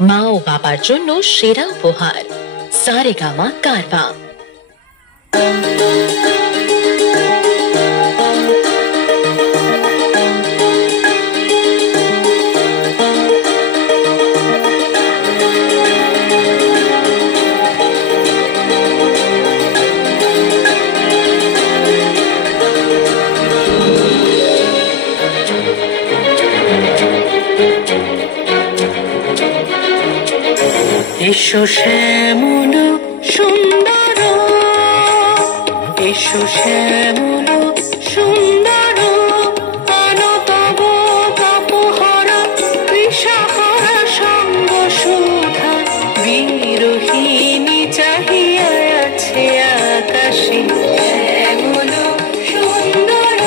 মা ও বাবার জন্য সেরা উপহার, সারেগামা কারবা। এসো শ্যামল সুন্দর, এসো শ্যামল সুন্দর, অনতব তপহরা কৃষাহরা সঙ্গ সুধা, বিরোহিণী চাহিয়া আছে আকাশে। শ্যামল সুন্দর,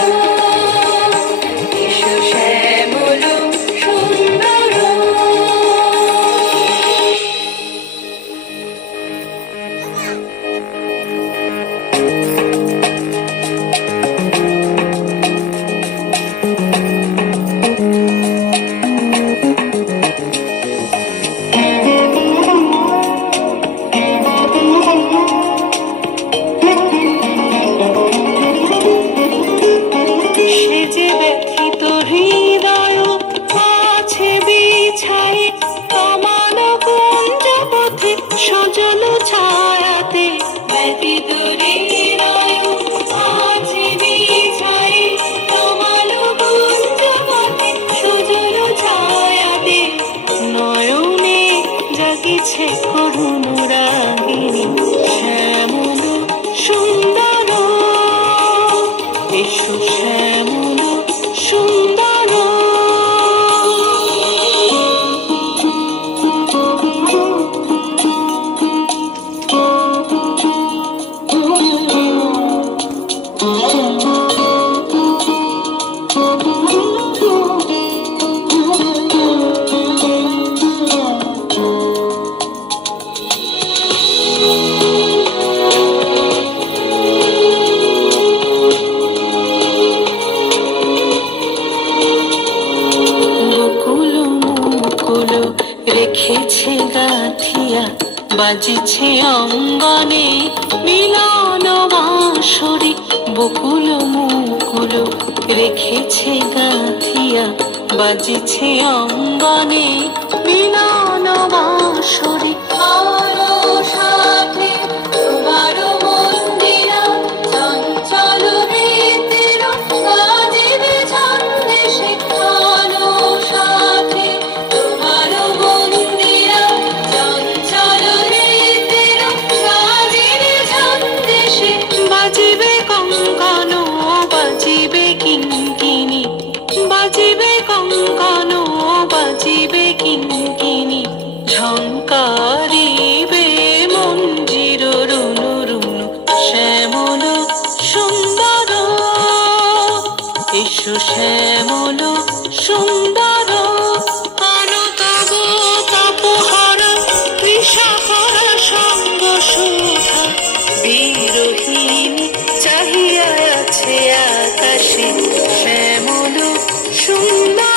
এসো শ্যামল সুন্দর। সে যে ব্যথিত হৃদয় আছে বিছাই, কমাল কুঞ্জ পথে সজল ছায়াতে। ব্যথিত হৃদয় আছে বিছাই, কমাল কুঞ্জ পথে সজল ছায়াতে। নয়নে জাগিছে করুণ রাগিনী, শ্যামল সুন্দর, এসো শ্যামল সুন্দর। বকুল মুকুল রেখেছে গাঁথিয়া, বাজিছে অঙ্গনে মিলন বাঁশরি। বকুল মুকুল রেখেছে গাঁথিয়া, বাজিছে অঙ্গনে মিলন বাঁশরি। সাথে তোমার মন্দিরা চঞ্চল রীতির বাজিবে ছন্দে শেখানো। সাথে তোমার মন্দিরা চঞ্চল রীতির বাজিবে ছন্দে সে। বাজিবে কঙ্কণ, বাজিবে কিঙ্কিণী, বাজিবে কঙ্কণ, বাজিবে কিঙ্কিণী। ঝঙ্কারিবে মঞ্জির রুনু রুনু, শ্যামল সুন্দর, এসো শ্যামল সুন্দর। অনতব তপহরা কৃষাহরা সঙ্গ সুধা, বিরোহিণী চাহিয়া আছে আকাশে। শ্যামল সুন্দর।